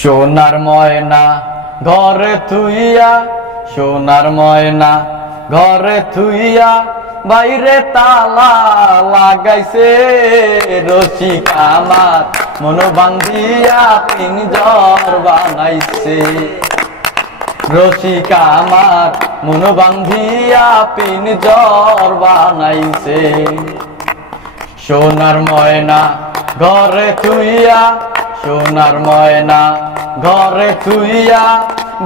সোনার ময়না ঘরে থুইয়া, সোনার ময়না ঘরে থুইয়া, বাইরে তালা লাগাইছে রসিক আমার, মন বান্ধিয়া পিঞ্জর বানাইছে। রসিক আমার মন বান্ধিয়া পিঞ্জর বানাইছে। সোনার ময়না ঘরে থুইয়া, সোনার ময়না ঘরে থুইয়া,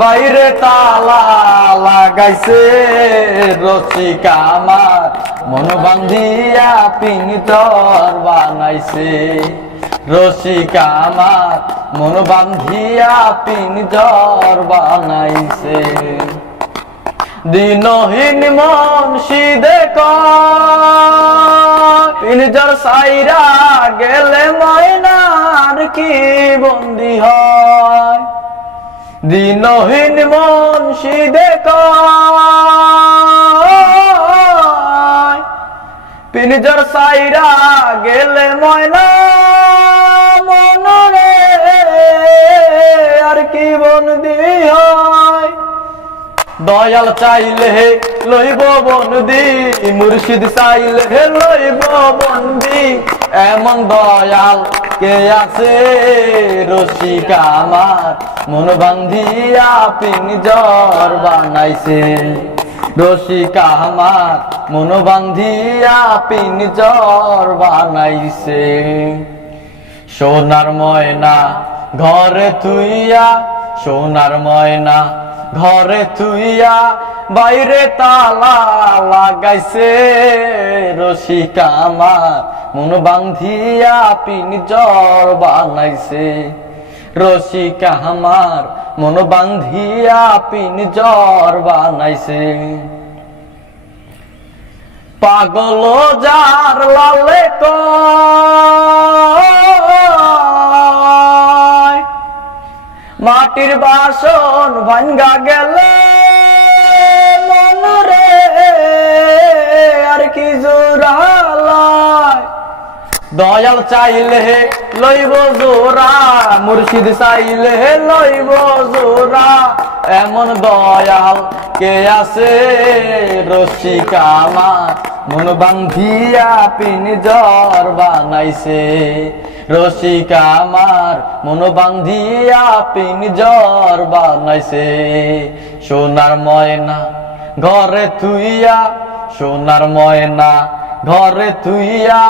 বাইরে তালা লাগাইছে রসিক আমার, মন বান্ধিয়া পিঞ্জর বানাইছে। রসিক আমার মন বান্ধিয়া পিঞ্জর বানাইছে। দিনহীন মন সিদে পিঞ্জর সাইরা গেলে ময়নার কি বন্দি হয়। দিনহীন মন সিদে পিঞ্জর সাইরা গেলে ময়না মনরে আর কি বন্দি হয়। দয়াল চাইলে লইব বন্দি, মুর্শিদ চাইলে লইব বন্দি, এমন দয়াল কে আছে রসিক আমার, মন বান্ধিয়া পিঞ্জর বানাইছে। রসিক আমার মন বান্ধিয়া পিঞ্জর বানাইছে। সোনার ময়না ঘরে থুইয়া, সোনার ময়না ঘরে থুইয়া, বাইরে তালা লাগাইছে রসিক আমার, মন বান্ধিয়া পিঞ্জর বানাইছে। রসিক আমার মন বান্ধিয়া পিঞ্জর বানাইছে। পাগল যার লালে কয়, মাটির বাসন ভাঙ্গা গেলে মনরে আর কি জোড়ালায়। দয়াল চাইলে লইব জোড়া, মুর্শিদ চাইলে লইব জোড়া, এমন দয়াল কে আছে রসিক আমার, মন বান্ধিয়া পিঞ্জর বানাইছে। রসিক আমার মন বান্ধিয়া পিঞ্জর বানাইছে। সোনার ময়না ঘরে থুইয়া, সোনার ময়না ঘরে থুইয়া,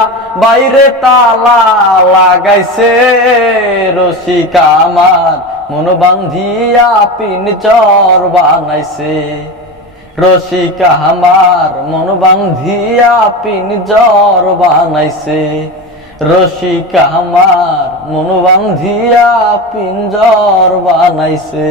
বাইরে তালা লাগাইছে রসিক আমার, মন বান্ধিয়া পিঞ্জর বানাইছে। রসিক আমার মন বান্ধিয়া পিঞ্জর বানাইছে। রসিক আমার মন বান্ধিয়া পিঞ্জর বানাইছে।